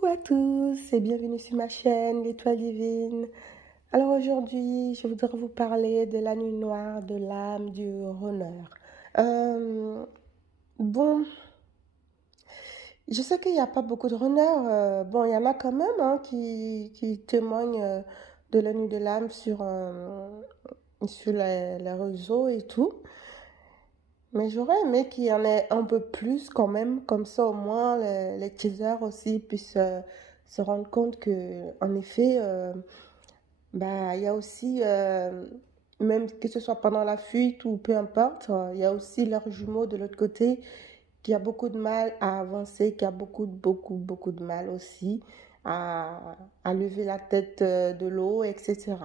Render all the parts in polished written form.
Coucou à tous et bienvenue sur ma chaîne L'Étoile Divine. Alors aujourd'hui, je voudrais vous parler de la nuit noire de l'âme du runner. Euh, bon, je sais qu'il n'y a pas beaucoup de runners. Bon, il y en a quand même hein, qui témoignent de la nuit de l'âme sur les réseaux et tout. Mais j'aurais aimé qu'il y en ait un peu plus quand même, comme ça au moins les teasers aussi puissent se rendre compte que, en effet, bah, il y a aussi, même que ce soit pendant la fuite ou peu importe, il y a aussi leurs jumeaux de l'autre côté qui a beaucoup de mal à avancer, qui a beaucoup de mal aussi à lever la tête de l'eau, etc.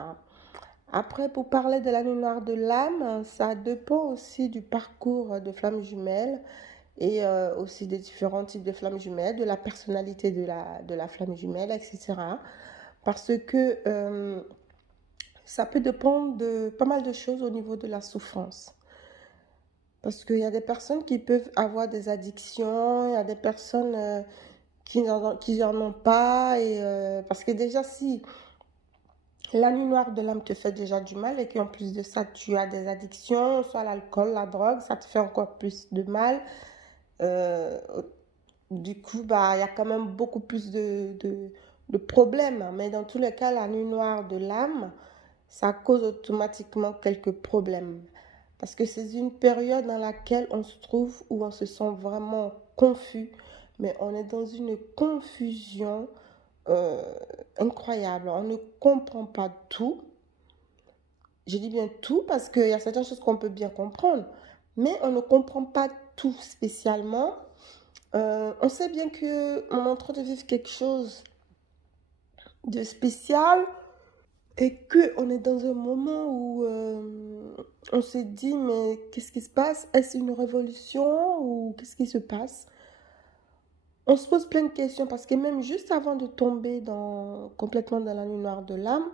Après, pour parler de la nuit noire de l'âme, ça dépend aussi du parcours de flammes jumelles et aussi des différents types de flammes jumelles, de la personnalité de la flamme jumelle, etc. Parce que ça peut dépendre de pas mal de choses au niveau de la souffrance. Parce qu'il y a des personnes qui peuvent avoir des addictions, il y a des personnes qui n'en ont pas. Parce que déjà, si la nuit noire de l'âme te fait déjà du mal et qu'en plus de ça, tu as des addictions, soit l'alcool, la drogue, ça te fait encore plus de mal. Euh, du coup, bah, il y a quand même beaucoup plus de problèmes. Mais dans tous les cas, la nuit noire de l'âme, ça cause automatiquement quelques problèmes. Parce que c'est une période dans laquelle on se trouve où on se sent vraiment confus, mais on est dans une confusion euh, incroyable. On ne comprend pas tout. Je dis bien tout parce qu'il y a certaines choses qu'on peut bien comprendre, mais on ne comprend pas tout spécialement. On sait bien qu'on est en train de vivre quelque chose de spécial et qu'on est dans un moment où on se dit, mais qu'est-ce qui se passe? Est-ce une révolution ou qu'est-ce qui se passe? On se pose plein de questions parce que même juste avant de tomber complètement dans la nuit noire de l'âme,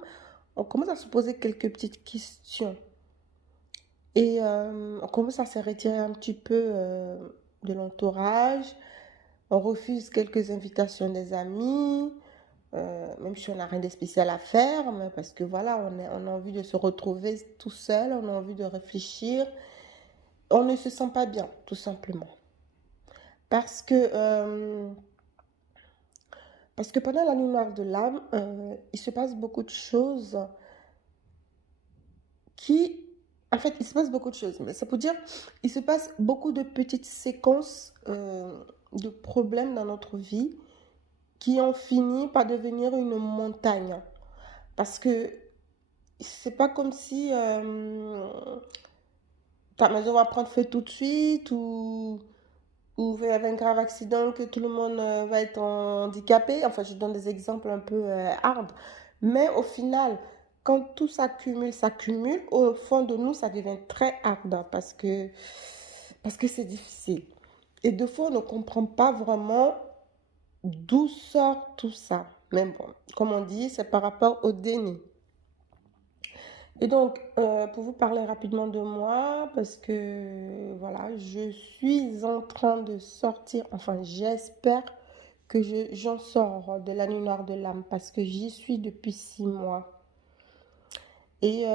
on commence à se poser quelques petites questions. Et on commence à se retirer un petit peu de l'entourage. On refuse quelques invitations des amis, même si on n'a rien de spécial à faire, mais parce que voilà, on a envie de se retrouver tout seul, on a envie de réfléchir. On ne se sent pas bien, tout simplement. Parce que, euh, parce que pendant la nuit noire de l'âme, il se passe beaucoup de choses qui... En fait, il se passe beaucoup de choses, mais ça peut dire, il se passe beaucoup de petites séquences de problèmes dans notre vie qui ont fini par devenir une montagne. Parce que c'est pas comme si ta maison va prendre feu tout de suite ou il y avait un grave accident que tout le monde va être handicapé. Enfin, je donne des exemples un peu hard. Mais au final, quand tout s'accumule, au fond de nous, ça devient très hard hein, parce que c'est difficile. Et deux fois, on ne comprend pas vraiment d'où sort tout ça. Mais bon, comme on dit, c'est par rapport au déni. Et donc, pour vous parler rapidement de moi, parce que voilà, je suis en train de sortir, enfin j'espère que j'en sors de la nuit noire de l'âme, parce que j'y suis depuis 6 mois. Et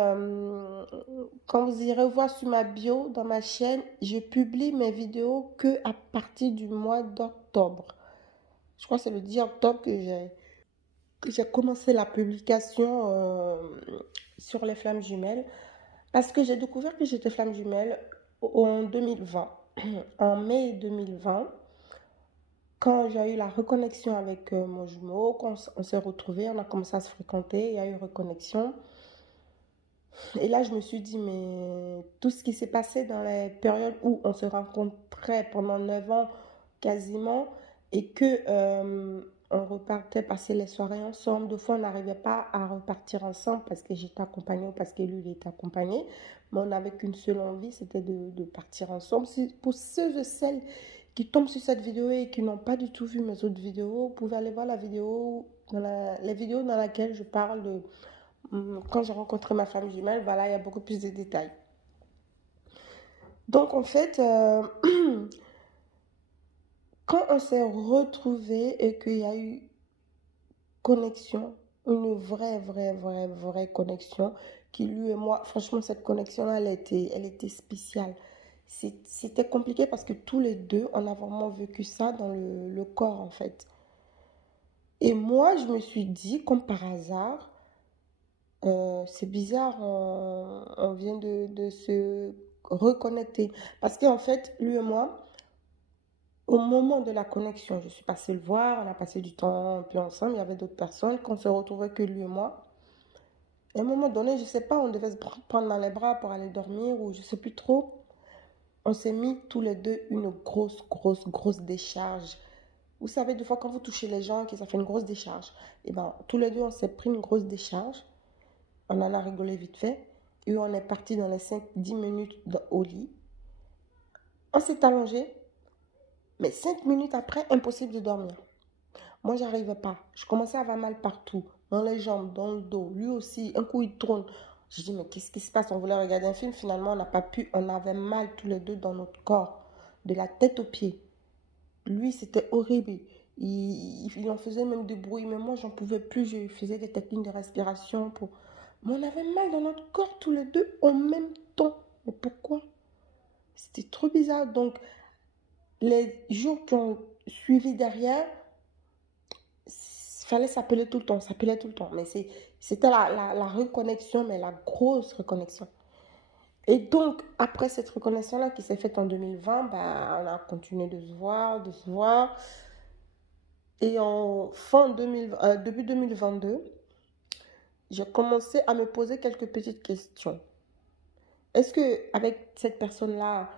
quand vous irez voir sur ma bio, dans ma chaîne, je publie mes vidéos que à partir du mois d'octobre. Je crois que c'est le 10 octobre que j'ai commencé la publication sur les flammes jumelles. Parce que j'ai découvert que j'étais flamme jumelle en 2020, en mai 2020, quand j'ai eu la reconnexion avec mon jumeau, quand on s'est retrouvés, on a commencé à se fréquenter, il y a eu reconnexion. Et là, je me suis dit, mais tout ce qui s'est passé dans les périodes où on se rencontrait pendant 9 ans quasiment, et que on repartait passer les soirées ensemble. Deux fois, on n'arrivait pas à repartir ensemble parce que j'étais accompagnée ou parce que lui, il était accompagné. Mais on n'avait qu'une seule envie, c'était de partir ensemble. Pour ceux et celles qui tombent sur cette vidéo et qui n'ont pas du tout vu mes autres vidéos, vous pouvez aller voir la vidéo, les vidéos dans laquelle je parle de quand j'ai rencontré ma femme jumelle. Voilà, il y a beaucoup plus de détails. Donc, en fait, quand on s'est retrouvés et qu'il y a eu connexion, une vraie connexion qui lui et moi, franchement, cette connexion-là, elle était spéciale. C'était compliqué parce que tous les deux, on a vraiment vécu ça dans le corps, en fait. Et moi, je me suis dit, comme par hasard, c'est bizarre, on vient de se reconnecter. Parce qu'en fait, lui et moi, au moment de la connexion, je suis passée le voir, on a passé du temps un peu ensemble, il y avait d'autres personnes, qu'on se retrouvait que lui et moi. Et à un moment donné, je sais pas, on devait se prendre dans les bras pour aller dormir ou je sais plus trop. On s'est mis tous les deux une grosse décharge. Vous savez, des fois, quand vous touchez les gens, que ça fait une grosse décharge. Et ben, tous les deux, on s'est pris une grosse décharge. On en a rigolé vite fait. Et on est parti dans les 5-10 minutes au lit. On s'est allongé. Mais 5 minutes après, impossible de dormir. Moi, j'arrivais pas. Je commençais à avoir mal partout. Dans les jambes, dans le dos. Lui aussi, un coup, il tourne. J'ai dit, mais qu'est-ce qui se passe? On voulait regarder un film. Finalement, on n'a pas pu. On avait mal tous les deux dans notre corps. De la tête aux pieds. Lui, c'était horrible. Il en faisait même du bruit. Mais moi, j'en pouvais plus. Je faisais des techniques de respiration. Mais on avait mal dans notre corps tous les deux en même temps. Mais pourquoi? C'était trop bizarre. Donc, les jours qui ont suivi derrière, il fallait s'appeler tout le temps, s'appeler tout le temps. Mais c'était la reconnexion, mais la grosse reconnexion. Et donc, après cette reconnexion-là qui s'est faite en 2020, bah, on a continué de se voir, de se voir. Et en début 2022, j'ai commencé à me poser quelques petites questions. Est-ce que avec cette personne-là,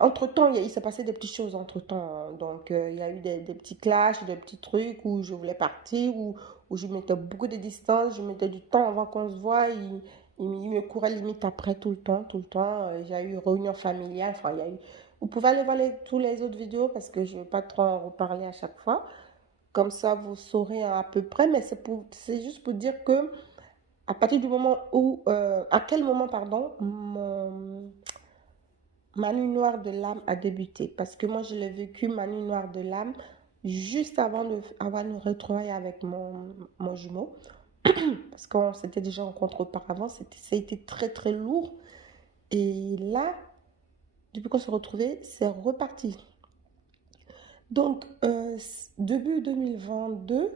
entre-temps, il s'est passé des petites choses entre-temps, hein. Donc, il y a eu des petits clashs, des petits trucs où je voulais partir, où je mettais beaucoup de distance, je mettais du temps avant qu'on se voie. Il me courait limite après tout le temps, tout le temps. Il y a eu réunion familiale, enfin, il y a eu... Vous pouvez aller voir tous les autres vidéos parce que je ne vais pas trop en reparler à chaque fois. Comme ça, vous saurez à peu près, mais c'est juste pour dire que à partir du moment où, à quel moment, pardon, ma nuit noire de l'âme a débuté. Parce que moi, je l'ai vécu, ma nuit noire de l'âme, juste avant avoir une retrouvaille avec mon jumeau. Parce qu'on s'était déjà rencontrés auparavant, ça a été très lourd. Et là, depuis qu'on s'est retrouvés, c'est reparti. Donc, début 2022,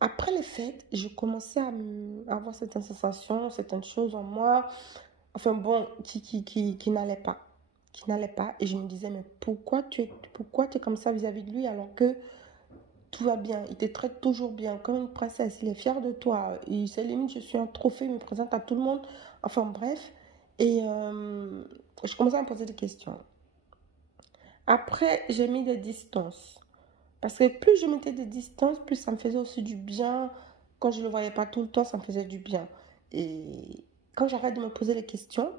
après les fêtes, je commençais à avoir certaines sensations, certaines choses en moi, enfin bon, qui n'allait pas. Qui n'allait pas. Et je me disais, mais pourquoi tu es comme ça vis-à-vis de lui alors que tout va bien? Il te traite toujours bien, comme une princesse. Il est fier de toi. Il sait limite, je suis un trophée, il me présente à tout le monde. Enfin bref. Et je commençais à me poser des questions. Après, j'ai mis des distances. Parce que plus je mettais des distances, plus ça me faisait aussi du bien. Quand je ne le voyais pas tout le temps, ça me faisait du bien. Et quand j'arrête de me poser les questions,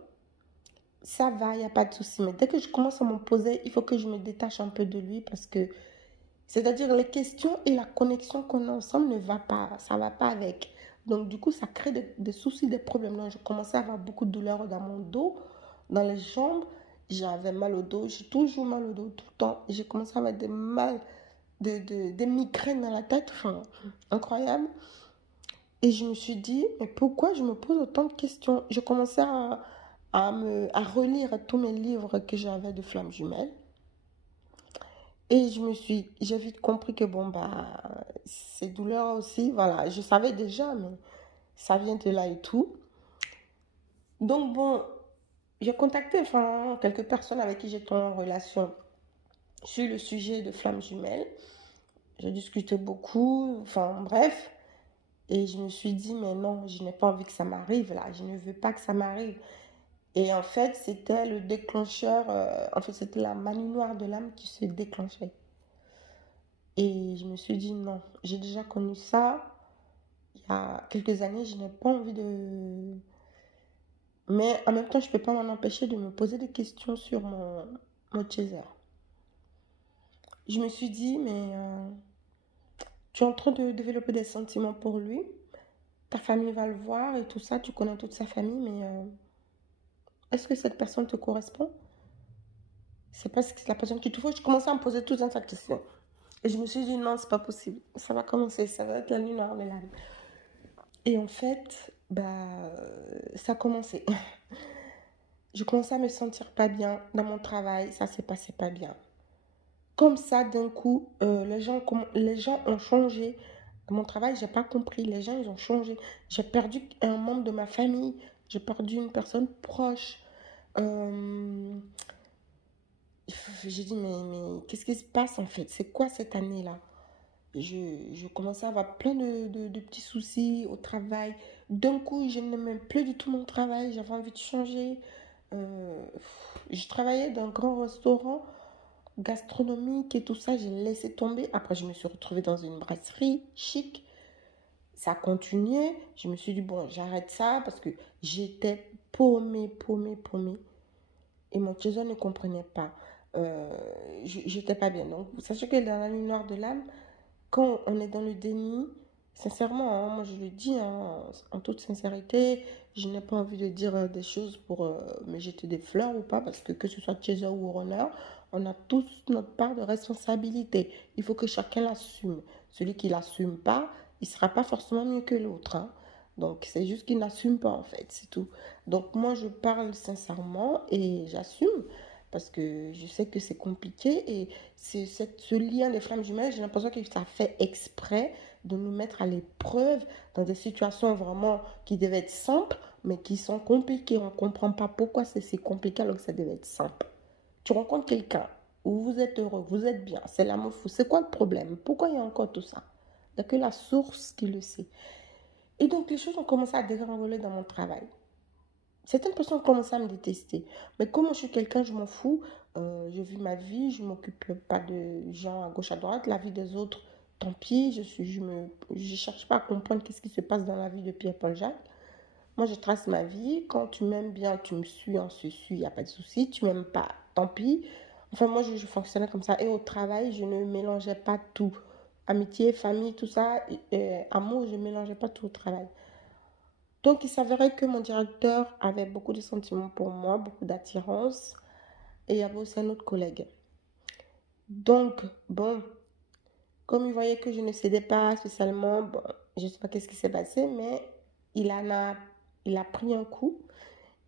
ça va, il n'y a pas de souci. Mais dès que je commence à m'en poser, il faut que je me détache un peu de lui parce que, c'est-à-dire les questions et la connexion qu'on a ensemble ne va pas, ça ne va pas avec. Donc du coup, ça crée des soucis, des problèmes. Donc je commençais à avoir beaucoup de douleurs dans mon dos, dans les jambes. J'avais mal au dos, j'ai toujours mal au dos tout le temps. J'ai commencé à avoir des migraines dans la tête, enfin, incroyable. Et je me suis dit, mais pourquoi je me pose autant de questions? J'ai commencé à relire tous mes livres que j'avais de flammes jumelles. Et j'ai vite compris que bon, bah, ces douleurs aussi, voilà, je savais déjà, mais ça vient de là et tout. Donc bon, j'ai contacté enfin, quelques personnes avec qui j'étais en relation sur le sujet de flammes jumelles. J'ai discuté beaucoup, enfin bref. Et je me suis dit, mais non, je n'ai pas envie que ça m'arrive là, je ne veux pas que ça m'arrive. Et en fait, c'était le déclencheur, en fait, c'était la manie noire de l'âme qui se déclenchait. Et je me suis dit, non, j'ai déjà connu ça il y a quelques années, je n'ai pas envie de... Mais en même temps, je ne peux pas m'en empêcher de me poser des questions sur mon chaser. Je me suis dit, mais tu es en train de développer des sentiments pour lui, ta famille va le voir et tout ça, tu connais toute sa famille, mais est-ce que cette personne te correspond? C'est pas la personne qu'il te faut. Je commençais à me poser toutes ces questions. Et je me suis dit, non, c'est pas possible. Ça va commencer, ça va être la nuit noire de l'âme. Et en fait, ça a commencé. Je commençais à me sentir pas bien dans mon travail, ça s'est passé pas bien. Comme ça, d'un coup, les gens ont changé. Dans mon travail, j'ai pas compris. Les gens, ils ont changé. J'ai perdu un membre de ma famille. J'ai perdu une personne proche. Euh, j'ai dit, mais qu'est-ce qui se passe en fait? C'est quoi cette année-là? Je commençais à avoir plein de petits soucis au travail. D'un coup, je n'aimais plus du tout mon travail. J'avais envie de changer. Euh, je travaillais dans un grand restaurant gastronomique et tout ça. J'ai laissé tomber. Après, je me suis retrouvée dans une brasserie chic. Ça a continué. Je me suis dit, bon, j'arrête ça parce que j'étais paumée, paumée, paumée. Et mon trésor ne comprenait pas. Euh, j'étais pas bien. Donc, sachez que dans la nuit noire de l'âme, quand on est dans le déni, sincèrement, hein, moi je le dis hein, en toute sincérité, je n'ai pas envie de dire des choses pour me jeter des fleurs ou pas, parce que ce soit Chaser ou Runner, on a tous notre part de responsabilité. Il faut que chacun l'assume. Celui qui ne l'assume pas, il ne sera pas forcément mieux que l'autre. Hein. Donc c'est juste qu'il n'assume pas en fait, c'est tout. Donc moi je parle sincèrement et j'assume parce que je sais que c'est compliqué et ce lien des flammes jumelles, j'ai l'impression que ça fait exprès de nous mettre à l'épreuve dans des situations vraiment qui devaient être simples, mais qui sont compliquées. On ne comprend pas pourquoi c'est si compliqué alors que ça devait être simple. Tu rencontres quelqu'un où vous êtes heureux, vous êtes bien, c'est l'amour fou. C'est quoi le problème? Pourquoi il y a encore tout ça? Il n'y a que la source qui le sait. Et donc les choses ont commencé à dégringoler dans mon travail. Certaines personnes commencent à me détester. Mais comme je suis quelqu'un, je m'en fous. Je vis ma vie, je ne m'occupe pas de gens à gauche, à droite. La vie des autres, tant pis. Je cherche pas à comprendre qu'est-ce qui se passe dans la vie de Pierre-Paul Jacques. Moi, je trace ma vie. Quand tu m'aimes bien, tu me suis, on se suit, il n'y a pas de souci. Tu m'aimes pas, tant pis. Enfin, moi, je fonctionnais comme ça. Et au travail, je ne mélangeais pas tout. Amitié, famille, tout ça, amour, je ne mélangeais pas tout au travail. Donc, il s'avérait que mon directeur avait beaucoup de sentiments pour moi, beaucoup d'attirance, et il y avait aussi un autre collègue. Donc, bon, comme il voyait que je ne cédais pas spécialement, bon, je ne sais pas qu'est-ce qui s'est passé, mais il en a, il a pris un coup,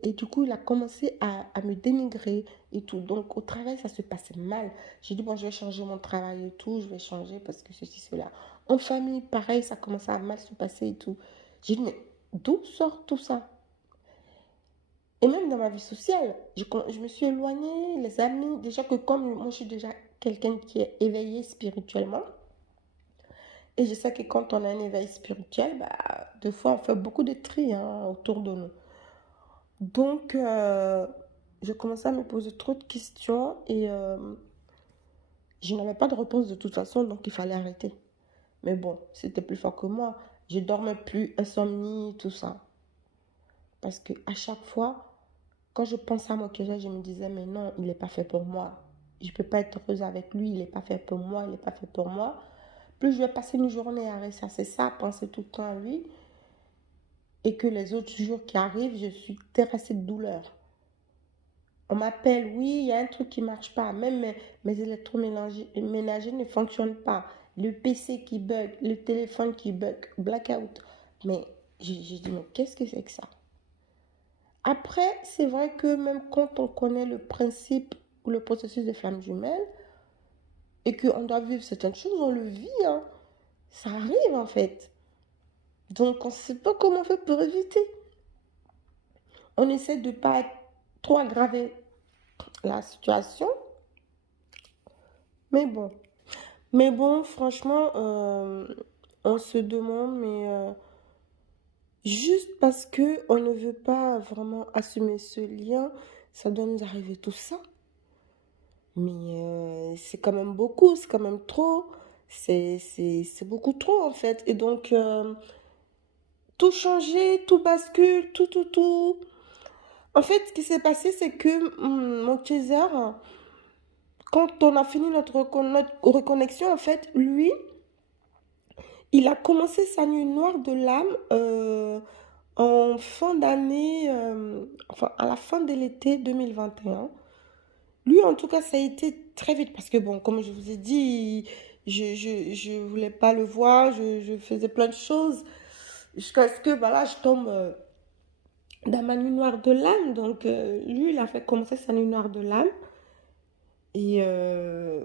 et du coup, il a commencé à me dénigrer et tout. Donc, au travail, ça se passait mal. J'ai dit, bon, je vais changer mon travail et tout, je vais changer parce que ceci, cela. En famille, pareil, ça commençait à mal se passer et tout. J'ai dit, mais d'où sort tout ça? Et même dans ma vie sociale, je me suis éloignée, les amis, déjà que comme moi je suis déjà quelqu'un qui est éveillé spirituellement, et je sais que quand on a un éveil spirituel, des fois on fait beaucoup de tri hein, autour de nous. Donc, je commençais à me poser trop de questions et je n'avais pas de réponse de toute façon, donc il fallait arrêter. Mais bon, c'était plus fort que moi. Je dormais plus, insomnie, tout ça. Parce que à chaque fois, quand je pensais à mon cœur, je me disais, mais non, il n'est pas fait pour moi. Je ne peux pas être heureuse avec lui, il n'est pas fait pour moi, il n'est pas fait pour moi. Plus je vais passer une journée à ressasser ça, à penser tout le temps à lui, et que les autres jours qui arrivent, je suis terrassée de douleur. On m'appelle, oui, il y a un truc qui ne marche pas. Même mes électroménagers ne fonctionnent pas. Le PC qui bug, le téléphone qui bug, blackout. Mais j'ai dit, mais qu'est-ce que c'est que ça? Après, c'est vrai que même quand on connaît le principe ou le processus des flammes jumelles et qu'on doit vivre certaines choses, on le vit. Hein. Ça arrive en fait. Donc on ne sait pas comment on fait pour éviter. On essaie de ne pas être trop aggraver la situation. Mais bon. Mais bon, franchement, on se demande, mais juste parce que on ne veut pas vraiment assumer ce lien, ça doit nous arriver tout ça. Mais c'est quand même beaucoup, c'est quand même trop. C'est beaucoup trop en fait. Et donc, tout changer, tout bascule, tout. En fait, ce qui s'est passé, c'est que mon chaser, quand on a fini notre reconnexion, en fait, lui, il a commencé sa nuit noire de l'âme en fin d'année, enfin à la fin de l'été 2021. Lui, en tout cas, ça a été très vite parce que, bon, comme je vous ai dit, Je voulais pas le voir, je faisais plein de choses jusqu'à ce que voilà, je tombe dans ma nuit noire de l'âme. Donc lui, il a fait commencer sa nuit noire de l'âme. Et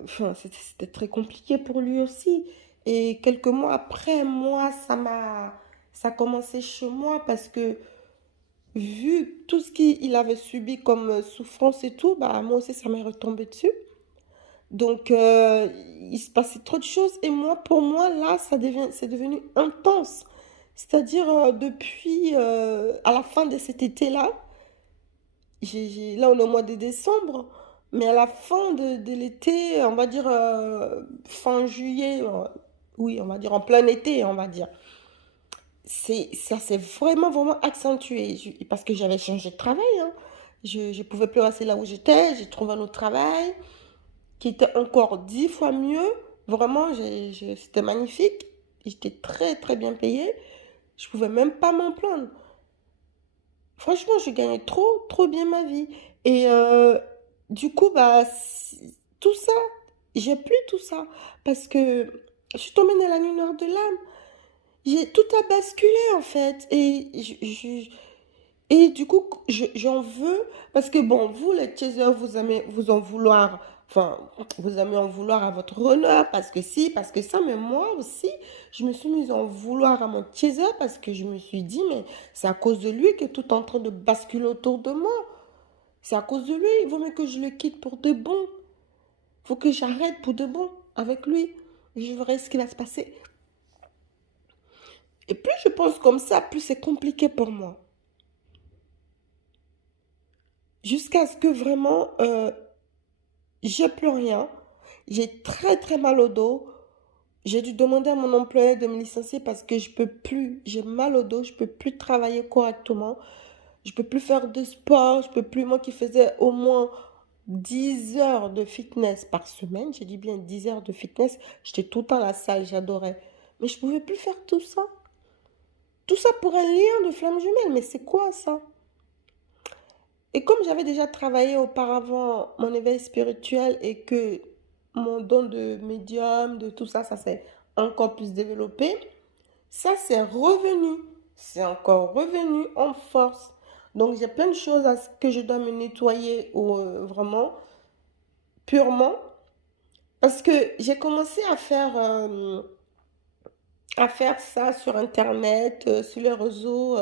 enfin, c'était très compliqué pour lui aussi. Et quelques mois après, moi, ça a commencé chez moi parce que vu tout ce qu'il avait subi comme souffrance et tout, bah moi aussi, ça m'est retombé dessus. Donc, il se passait trop de choses. Et moi, pour moi, là, c'est devenu intense. C'est-à-dire, depuis à la fin de cet été-là, là, on est au mois de décembre, mais à la fin de l'été, on va dire fin juillet, oui, on va dire en plein été, on va dire. Ça s'est vraiment, vraiment accentué. Parce que j'avais changé de travail, hein. Je ne pouvais plus rester là où j'étais. J'ai trouvé un autre travail qui était encore 10 fois mieux. Vraiment, c'était magnifique. J'étais très, très bien payée. Je pouvais même pas m'en plaindre. Franchement, je gagnais trop, trop bien ma vie. Et du coup, bah, tout ça, j'ai plus tout ça. Parce que je suis tombée dans la nuit noire de l'âme. Tout a basculé, en fait. Et du coup, j'en veux, parce que bon, vous, les chasers, vous aimez vous en vouloir, enfin, vous aimez en vouloir à votre honneur, parce que si, parce que ça, mais moi aussi, je me suis mise en vouloir à mon chaser, parce que je me suis dit, mais c'est à cause de lui que tout est en train de basculer autour de moi. C'est à cause de lui, il vaut mieux que je le quitte pour de bon. Il faut que j'arrête pour de bon avec lui. Je verrai ce qui va se passer. Et plus je pense comme ça, plus c'est compliqué pour moi. Jusqu'à ce que vraiment, j'ai plus rien. J'ai très très mal au dos. J'ai dû demander à mon employeur de me licencier parce que je peux plus. J'ai mal au dos, je peux plus travailler correctement. Je peux plus faire de sport, je peux plus. Moi qui faisais au moins 10 heures de fitness par semaine, j'ai dit bien 10 heures de fitness, j'étais tout le temps à la salle, j'adorais. Mais je pouvais plus faire tout ça. Tout ça pour un lien de flamme jumelle, mais c'est quoi ça? Et comme j'avais déjà travaillé auparavant mon éveil spirituel et que mon don de médium, de tout ça, ça s'est encore plus développé, ça c'est revenu. C'est encore revenu en force. Donc j'ai plein de choses que je dois me nettoyer vraiment, purement. Parce que j'ai commencé à faire ça sur Internet, sur les réseaux.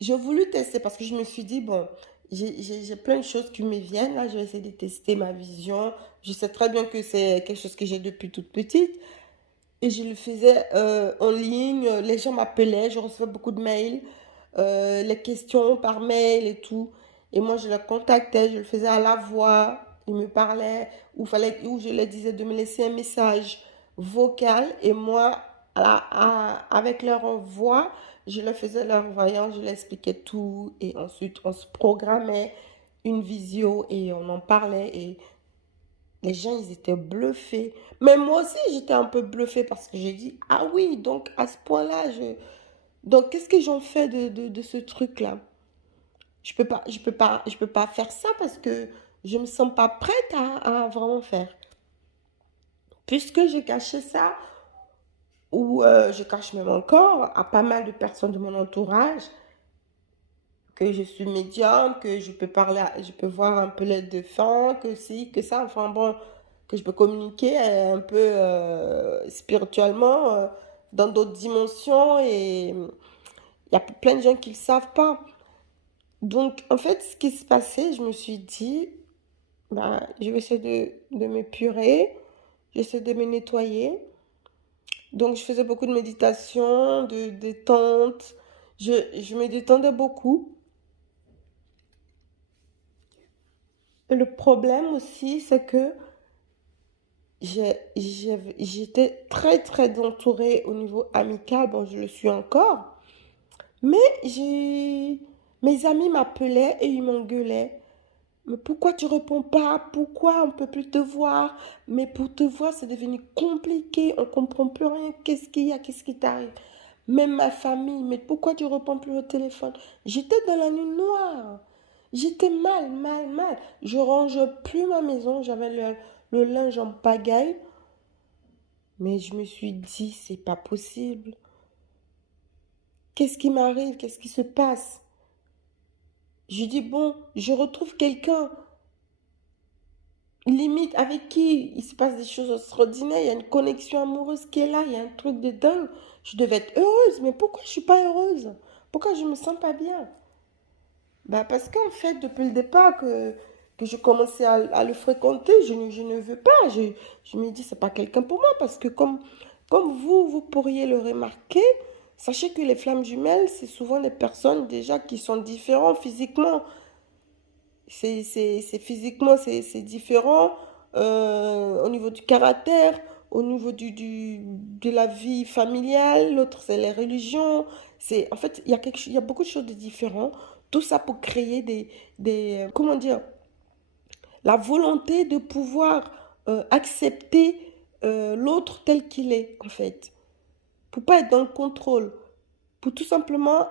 J'ai voulu tester parce que je me suis dit, bon, j'ai plein de choses qui me viennent. Là, je vais essayer de tester ma vision. Je sais très bien que c'est quelque chose que j'ai depuis toute petite. Et je le faisais en ligne. Les gens m'appelaient, je recevais beaucoup de mails, les questions par mail et tout. Et moi, je les contactais, je le faisais à la voix. Ils me parlaient, ou je leur disais de me laisser un message vocal. Et moi, avec leur voix, je leur faisais leur voyance, je leur expliquais tout. Et ensuite, on se programmait une visio et on en parlait. Et les gens, ils étaient bluffés. Mais moi aussi, j'étais un peu bluffée parce que j'ai dit, ah oui, donc à ce point-là, donc qu'est-ce que j'en fais de ce truc-là? Je peux pas faire ça parce que je me sens pas prête à vraiment faire. Puisque j'ai caché ça, ou je cache même encore à pas mal de personnes de mon entourage, que je suis médium, que je peux parler, je peux voir un peu les défunts, que si, que ça, enfin bon, que je peux communiquer un peu spirituellement dans d'autres dimensions et il y a plein de gens qui ne le savent pas. Donc en fait, ce qui se passait, je me suis dit, bah, je vais essayer de m'épurer, j'essaie de me nettoyer. Donc je faisais beaucoup de méditation, de détente, je me détendais beaucoup. Le problème aussi, c'est que j'étais très très entourée au niveau amical, bon je le suis encore, mais mes amis m'appelaient et ils m'engueulaient. Mais pourquoi tu réponds pas? Pourquoi on peut plus te voir? Mais pour te voir, c'est devenu compliqué, on comprend plus rien. Qu'est-ce qu'il y a? Qu'est-ce qui t'arrive? Même ma famille, mais pourquoi tu réponds plus au téléphone? J'étais dans la nuit noire. J'étais mal, mal, mal. Je rangeais plus ma maison, j'avais le linge en pagaille. Mais je me suis dit, c'est pas possible. Qu'est-ce qui m'arrive? Qu'est-ce qui se passe? Je dis, bon, je retrouve quelqu'un, limite, avec qui il se passe des choses extraordinaires, il y a une connexion amoureuse qui est là, il y a un truc de dingue. Je devais être heureuse, mais pourquoi je suis pas heureuse? Pourquoi je me sens pas bien? Bah parce qu'en fait, depuis le départ que je commençais à le fréquenter, je ne veux pas. Je me dis, c'est pas quelqu'un pour moi. Parce que comme vous pourriez le remarquer, sachez que les flammes jumelles, c'est souvent des personnes déjà qui sont différentes physiquement. C'est physiquement, c'est différent au niveau du caractère, au niveau de la vie familiale, l'autre c'est les religions. En fait, il y a beaucoup de choses de différentes. Tout ça pour créer comment dire, la volonté de pouvoir accepter l'autre tel qu'il est, en fait. Pour pas être dans le contrôle. Pour tout simplement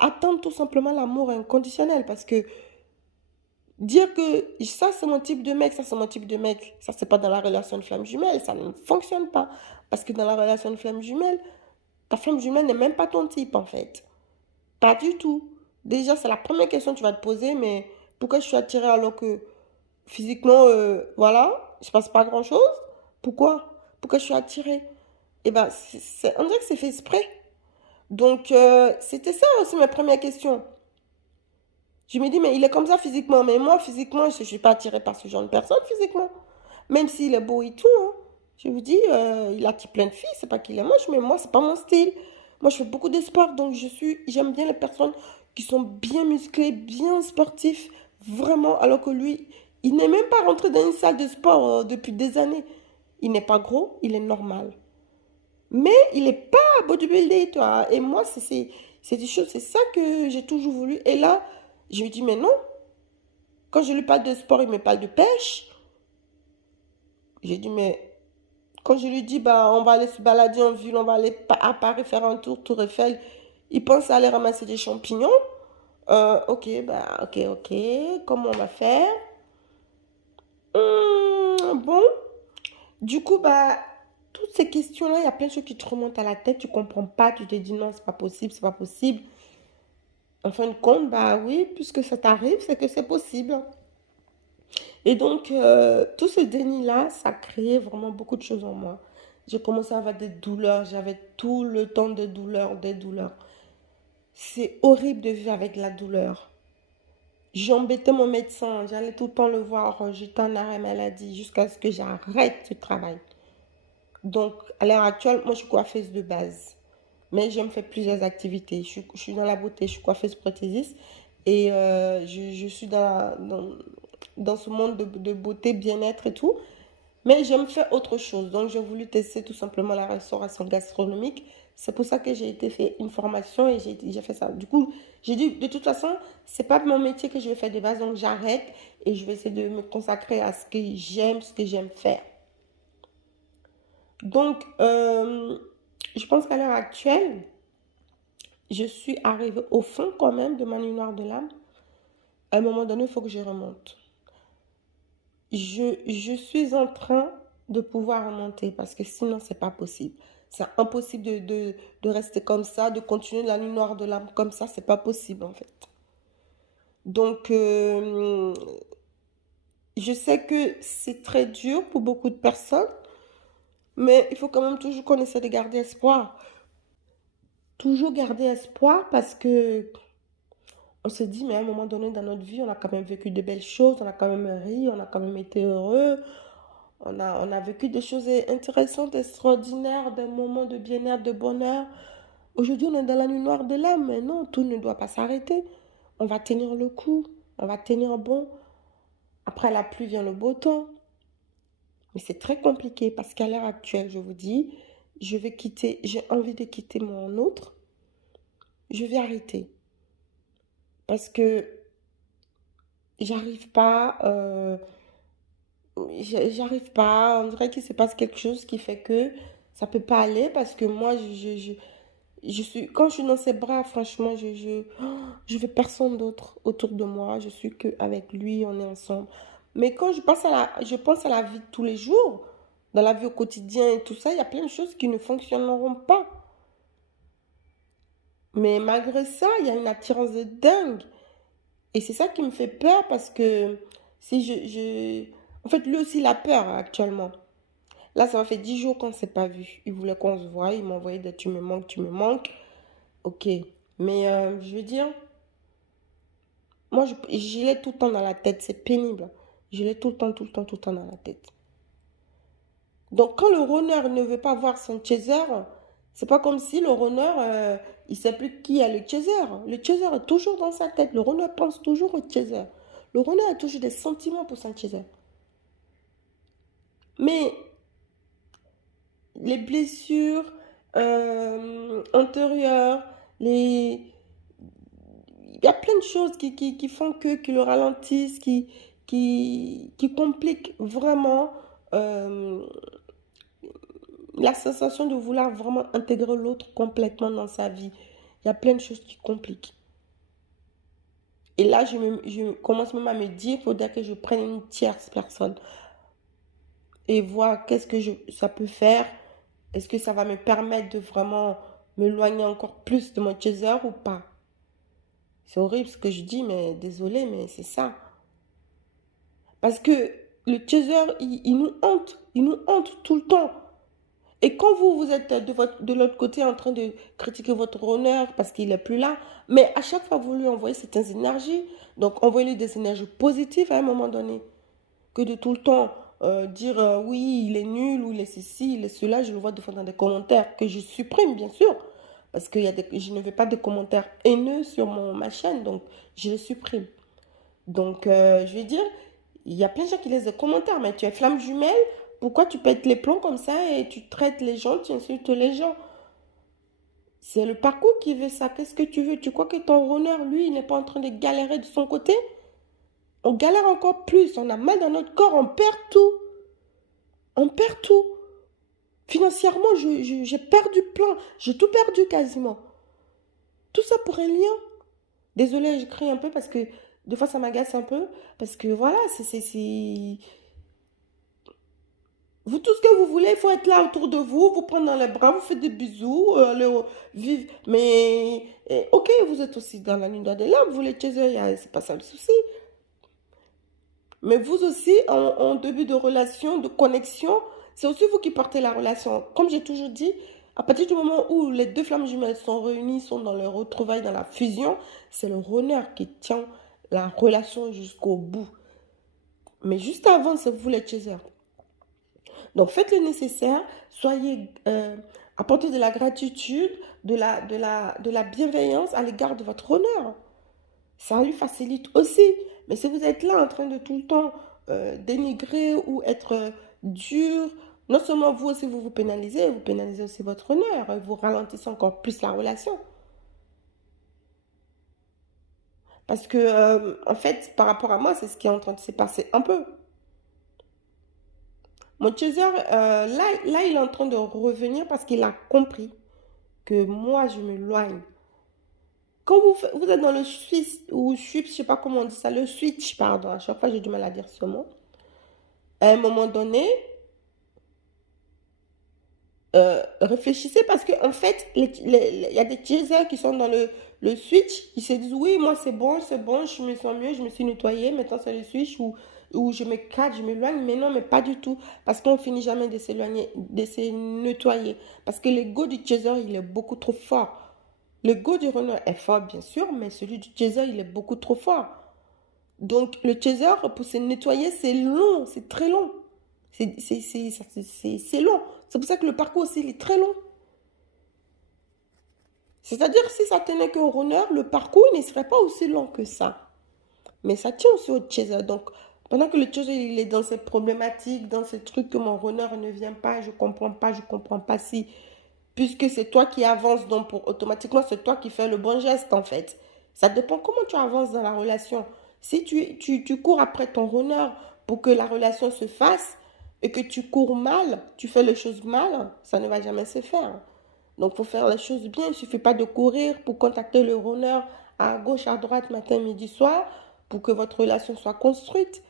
attendre tout simplement l'amour inconditionnel. Parce que dire que ça c'est mon type de mec, ça c'est mon type de mec, ça c'est pas dans la relation de flamme jumelle, ça ne fonctionne pas. Parce que dans la relation de flamme jumelle, ta flamme jumelle n'est même pas ton type en fait. Pas du tout. Déjà, c'est la première question que tu vas te poser, mais pourquoi je suis attirée alors que physiquement, voilà, il se passe pas grand-chose? Pourquoi? Pourquoi je suis attirée? Eh ben, on dirait que c'est fait exprès. Donc, c'était ça aussi ma première question. Je me dis, mais il est comme ça physiquement. Mais moi, physiquement, je ne suis pas attirée par ce genre de personne physiquement. Même s'il est beau et tout, hein. Je vous dis, il attire plein de filles. C'est pas qu'il est moche, mais moi, c'est pas mon style. Moi, je fais beaucoup de sport, donc j'aime bien les personnes qui sont bien musclées, bien sportifs, vraiment. Alors que lui, il n'est même pas rentré dans une salle de sport depuis des années. Il n'est pas gros, il est normal. Mais il n'est pas bodybuildé, toi. Et moi, c'est des choses, c'est ça que j'ai toujours voulu. Et là, je lui dis, mais non, quand je lui parle de sport, il me parle de pêche. J'ai dit, mais quand je lui dis, bah, on va aller se balader en ville, on va aller à Paris faire un tour, Tour Eiffel, il pense à aller ramasser des champignons. Ok, bah, ok, comment on va faire? Bon, du coup, bah, toutes ces questions-là, il y a plein de choses qui te remontent à la tête, tu comprends pas, tu te dis non, c'est pas possible, c'est pas possible. En fin de compte, bah oui, puisque ça t'arrive, c'est que c'est possible. Et donc, tout ce déni-là, ça a créé vraiment beaucoup de choses en moi. J'ai commencé à avoir des douleurs, j'avais tout le temps de douleurs, des douleurs. C'est horrible de vivre avec la douleur. J'embêtais mon médecin, j'allais tout le temps le voir, j'étais en arrêt maladie jusqu'à ce que j'arrête ce travail. Donc, à l'heure actuelle, moi, je suis coiffeuse de base. Mais j'aime faire plusieurs activités. Je suis dans la beauté, je suis coiffeuse prothésiste. Et je suis dans ce monde de beauté, bien-être et tout. Mais j'aime faire autre chose. Donc, j'ai voulu tester tout simplement la restauration gastronomique. C'est pour ça que j'ai été fait une formation et j'ai fait ça. Du coup, j'ai dit, de toute façon, c'est pas mon métier que je vais faire de base. Donc, j'arrête et je vais essayer de me consacrer à ce que j'aime faire. Donc, je pense qu'à l'heure actuelle, je suis arrivée au fond quand même de ma nuit noire de l'âme. À un moment donné, il faut que je remonte. Je suis en train de pouvoir remonter parce que sinon, c'est pas possible. C'est impossible de rester comme ça, de continuer la nuit noire de l'âme comme ça. C'est pas possible en fait. Donc, je sais que c'est très dur pour beaucoup de personnes, mais il faut quand même toujours qu'on essaie de garder espoir. Toujours garder espoir parce que on se dit, mais à un moment donné dans notre vie, on a quand même vécu de belles choses, on a quand même ri, on a quand même été heureux, on a vécu des choses intéressantes, extraordinaires, des moments de bien-être, de bonheur. Aujourd'hui, on est dans la nuit noire de l'âme, mais non, tout ne doit pas s'arrêter. On va tenir le coup, on va tenir bon. Après la pluie vient le beau temps. Mais c'est très compliqué parce qu'à l'heure actuelle, je vous dis, j'ai envie de quitter mon autre, je vais arrêter. Parce que j'arrive pas, j'arrive pas, on dirait qu'il se passe quelque chose qui fait que ça peut pas aller parce que moi, je suis, quand je suis dans ses bras, franchement, je veux personne d'autre autour de moi, je suis que avec lui, on est ensemble. Mais quand je pense à la vie de tous les jours, dans la vie au quotidien et tout ça, il y a plein de choses qui ne fonctionneront pas. Mais malgré ça, il y a une attirance de dingue. Et c'est ça qui me fait peur parce que si En fait, lui aussi, il a peur actuellement. Là, ça m'a fait 10 jours qu'on ne s'est pas vu. Il voulait qu'on se voie. Il m'a envoyé des tu me manques, tu me manques. Ok. Mais je veux dire, moi, je l'ai tout le temps dans la tête. C'est pénible. Je l'ai tout le temps, tout le temps, tout le temps dans la tête. Donc, quand le runner ne veut pas voir son chaser, c'est pas comme si le runner, il sait plus qui est le chaser. Le chaser est toujours dans sa tête. Le runner pense toujours au chaser. Le runner a toujours des sentiments pour son chaser. Mais les blessures antérieures, il y a plein de choses qui font qui le ralentissent, qui compliquent vraiment euh, la sensation de vouloir vraiment intégrer l'autre complètement dans sa vie. Il y a plein de choses qui compliquent. Et là, je commence même à me dire, il faudrait que je prenne une tierce personne et voir qu'est-ce que ça peut faire. Est-ce que ça va me permettre de vraiment m'éloigner encore plus de mon chaser ou pas? C'est horrible ce que je dis, mais désolé, mais c'est ça. Parce que le chaser, il nous hante. Il nous hante tout le temps. Et quand vous êtes de l'autre côté en train de critiquer votre honneur parce qu'il n'est plus là, mais à chaque fois, vous lui envoyez certaines énergies. Donc, envoyez-lui des énergies positives à un moment donné. Que de tout le temps dire oui, il est nul, ou il est ceci, il est cela. Je le vois de fois dans des commentaires que je supprime, bien sûr. Parce que je ne veux pas de commentaires haineux sur ma chaîne, donc je les supprime. Donc, je vais dire, il y a plein de gens qui laissent des commentaires, mais tu es flamme jumelle, pourquoi tu pètes les plombs comme ça et tu traites les gens, tu insultes les gens? C'est le parcours qui veut ça. Qu'est-ce que tu veux? Tu crois que ton honneur, lui, il n'est pas en train de galérer de son côté? On galère encore plus, on a mal dans notre corps, on perd tout. On perd tout. Financièrement, j'ai perdu plein. J'ai tout perdu quasiment. Tout ça pour un lien. Désolée, je crie un peu parce que des fois ça m'agace un peu. Parce que voilà, vous, tout ce que vous voulez, il faut être là autour de vous, vous prendre dans les bras, vous faites des bisous, vivre. Mais, ok, vous êtes aussi dans la nuit des larmes, vous les chaser, c'est pas ça le souci. Mais vous aussi, en début de relation, de connexion, c'est aussi vous qui portez la relation. Comme j'ai toujours dit, à partir du moment où les deux flammes jumelles sont réunies, sont dans le retrouvailles, dans la fusion, c'est le runner qui tient la relation jusqu'au bout. Mais juste avant, c'est vous les chasers. Donc faites le nécessaire, apportez de la gratitude, de la bienveillance à l'égard de votre honneur. Ça lui facilite aussi. Mais si vous êtes là en train de tout le temps dénigrer ou être dur, non seulement vous aussi vous pénalisez aussi votre honneur, et vous ralentissez encore plus la relation. Parce que, en fait, par rapport à moi, c'est ce qui est en train de se passer un peu. Mon chaser, là, il est en train de revenir parce qu'il a compris que moi, je m'éloigne. Quand vous êtes dans le switch, ou switch, je sais pas comment on dit ça, le switch, pardon, à chaque fois j'ai du mal à dire ce mot. À un moment donné, réfléchissez parce qu'en en fait, il y a des chasers qui sont dans le switch, qui se disent oui, moi c'est bon, je me sens mieux, je me suis nettoyée, maintenant c'est le switch où je me cadre, je m'éloigne, mais non, mais pas du tout, parce qu'on finit jamais de s'éloigner, de se nettoyer, parce que l'ego du chaser, il est beaucoup trop fort. L'ego du runner est fort, bien sûr, mais celui du chaser, il est beaucoup trop fort. Donc, le chaser, pour se nettoyer, c'est long, c'est très long. C'est long. C'est pour ça que le parcours aussi, il est très long. C'est-à-dire, si ça tenait qu'au runner, le parcours ne serait pas aussi long que ça. Mais ça tient aussi au chaser. Donc, pendant que le chaser, il est dans ses problématiques, dans ces trucs que mon runner ne vient pas, je comprends pas si... Puisque c'est toi qui avances, donc automatiquement, c'est toi qui fais le bon geste, en fait. Ça dépend comment tu avances dans la relation. Si tu cours après ton honneur pour que la relation se fasse et que tu cours mal, tu fais les choses mal, ça ne va jamais se faire. Donc, il faut faire les choses bien. Il ne suffit pas de courir pour contacter le honneur à gauche, à droite, matin, midi, soir, pour que votre relation soit construite.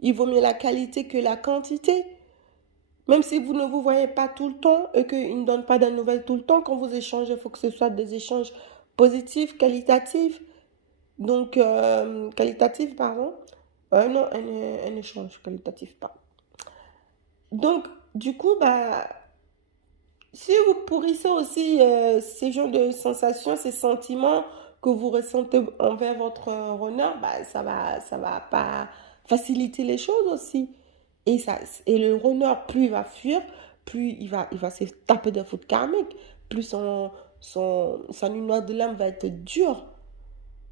Il vaut mieux la qualité que la quantité. Même si vous ne vous voyez pas tout le temps et qu'ils ne donnent pas de nouvelles tout le temps, quand vous échangez, il faut que ce soit des échanges positifs, qualitatifs. Donc, qualitatif, pardon. Non, un échange qualitatif, pas. Donc, du coup, bah, si vous pourrissez aussi ces genres de sensations, ces sentiments que vous ressentez envers votre runner, bah, ça va pas faciliter les choses aussi. Et, ça, et le runner, plus il va fuir, plus il va se taper de fautes karmiques, plus sa nuit noire de l'âme va être dure.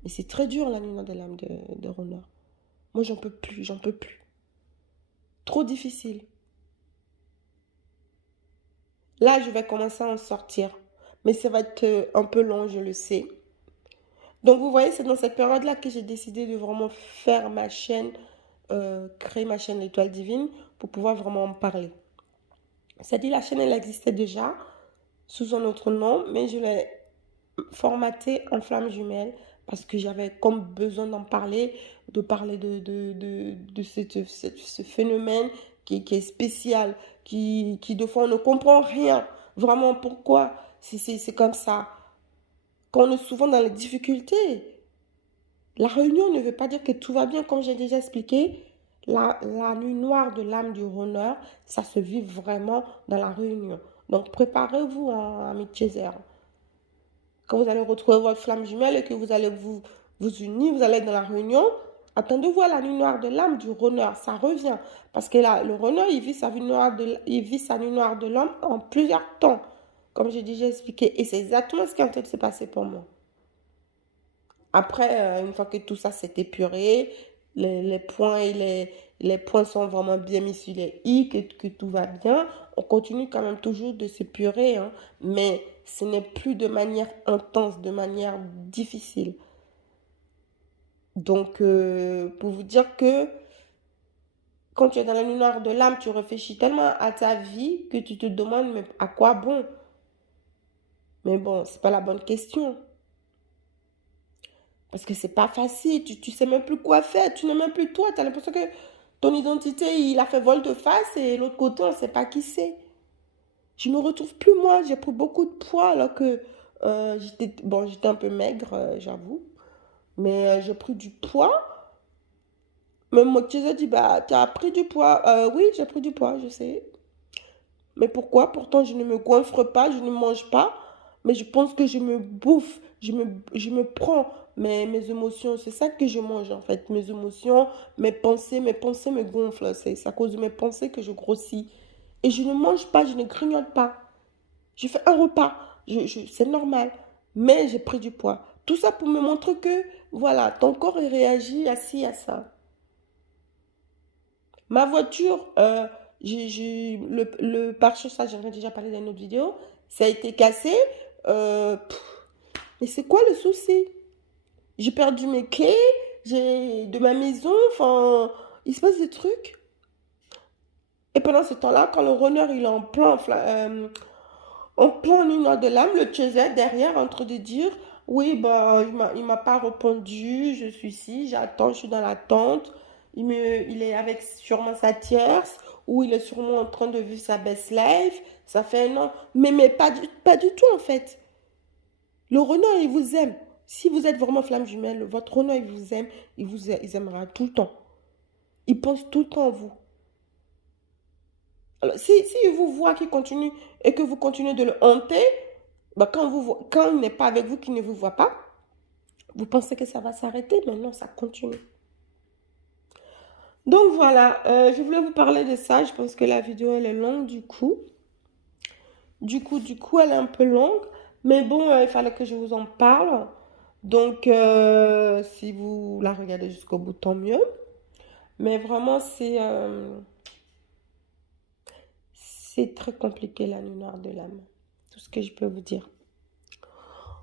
Et c'est très dur la nuit noire de l'âme de runner. Moi, j'en peux plus, j'en peux plus. Trop difficile. Là, je vais commencer à en sortir. Mais ça va être un peu long, je le sais. Donc, vous voyez, c'est dans cette période-là que j'ai décidé de vraiment faire ma chaîne, créer ma chaîne L'Étoile Divine pour pouvoir vraiment en parler. C'est-à-dire, la chaîne, elle existait déjà sous un autre nom, mais je l'ai formatée en flamme jumelle parce que j'avais comme besoin d'en parler, de parler de ce phénomène qui est spécial, qui de fois on ne comprend rien. Vraiment, pourquoi c'est comme ça. Quand on est souvent dans les difficultés, la réunion ne veut pas dire que tout va bien, comme j'ai déjà expliqué. La nuit noire de l'âme du runner, ça se vit vraiment dans la réunion. Donc préparez-vous, hein, ami Chaser. Quand vous allez retrouver votre flamme jumelle et que vous allez vous unir, vous allez être dans la réunion, attendez-vous à la nuit noire de l'âme du runner, ça revient. Parce que là, le runner, il vit sa nuit noire de l'âme en plusieurs temps, comme j'ai déjà expliqué. Et c'est exactement ce qui est en train de se passer pour moi. Après, une fois que tout ça s'est épuré, les points et les points sont vraiment bien mis sur les i, que tout va bien, on continue quand même toujours de s'épurer, hein, mais ce n'est plus de manière intense, de manière difficile. Donc, pour vous dire que quand tu es dans la nuit noire de l'âme, tu réfléchis tellement à ta vie que tu te demandes, mais à quoi bon? Mais bon, c'est pas la bonne question. Parce que c'est pas facile, tu sais même plus quoi faire, tu n'es même plus toi, tu as l'impression que ton identité, il a fait volte-face et l'autre côté, on ne sait pas qui c'est. Je me retrouve plus moi, j'ai pris beaucoup de poids alors que j'étais un peu maigre, j'avoue, mais j'ai pris du poids. Même moi, tu as dit, bah, tu as pris du poids. Oui, j'ai pris du poids, je sais. Mais pourquoi? Pourtant, je ne me goinfre pas, je ne mange pas, mais je pense que je me bouffe, je me prends mes émotions. C'est ça que je mange en fait, mes émotions, mes pensées me gonflent. C'est à cause de mes pensées que je grossis. Et je ne mange pas, je ne grignote pas. Je fais un repas, c'est normal, mais j'ai pris du poids. Tout ça pour me montrer que, voilà, ton corps il réagit à ci, à ça. Ma voiture, le pare-choc, ça j'en ai déjà parlé dans une autre vidéo, ça a été cassé. Mais c'est quoi le souci? J'ai perdu mes clés, j'ai de ma maison, enfin, il se passe des trucs. Et pendant ce temps-là, quand le runner il est en plein lumière de l'âme, le chaser derrière en train de dire, oui, bah, il m'a pas répondu, je suis ici, j'attends, je suis dans l'attente. Il est avec sûrement sa tierce, ou il est sûrement en train de vivre sa best life. Ça fait un an. Mais pas du tout, en fait. Le renard, il vous aime. Si vous êtes vraiment flamme jumelle, votre renard, il vous aime. Il aimera tout le temps. Il pense tout le temps à vous. Alors, si il vous voit qu'il continue et que vous continuez de le hanter, bah, quand il n'est pas avec vous, qu'il ne vous voit pas, vous pensez que ça va s'arrêter, mais non, ça continue. Donc voilà, je voulais vous parler de ça. Je pense que la vidéo, elle est longue du coup. Du coup, elle est un peu longue. Mais bon, il fallait que je vous en parle. Donc, si vous la regardez jusqu'au bout, tant mieux. Mais vraiment, c'est très compliqué, la nuit noire de l'âme. Tout ce que je peux vous dire.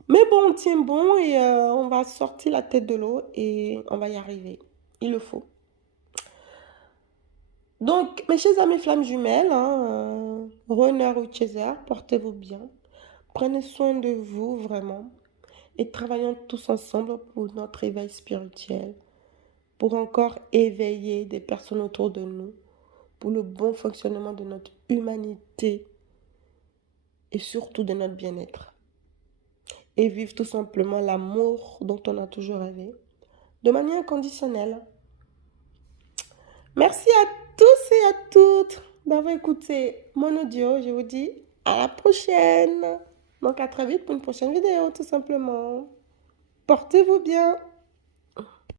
Mais bon, on tient bon et on va sortir la tête de l'eau et on va y arriver. Il le faut. Donc, mes chers amis flammes jumelles, hein, runner ou chaser, portez-vous bien. Prenez soin de vous vraiment et travaillons tous ensemble pour notre éveil spirituel, pour encore éveiller des personnes autour de nous, pour le bon fonctionnement de notre humanité et surtout de notre bien-être. Et vivre tout simplement l'amour dont on a toujours rêvé, de manière inconditionnelle. Merci à tous et à toutes d'avoir écouté mon audio. Je vous dis à la prochaine. Donc à très vite pour une prochaine vidéo, tout simplement. Portez-vous bien.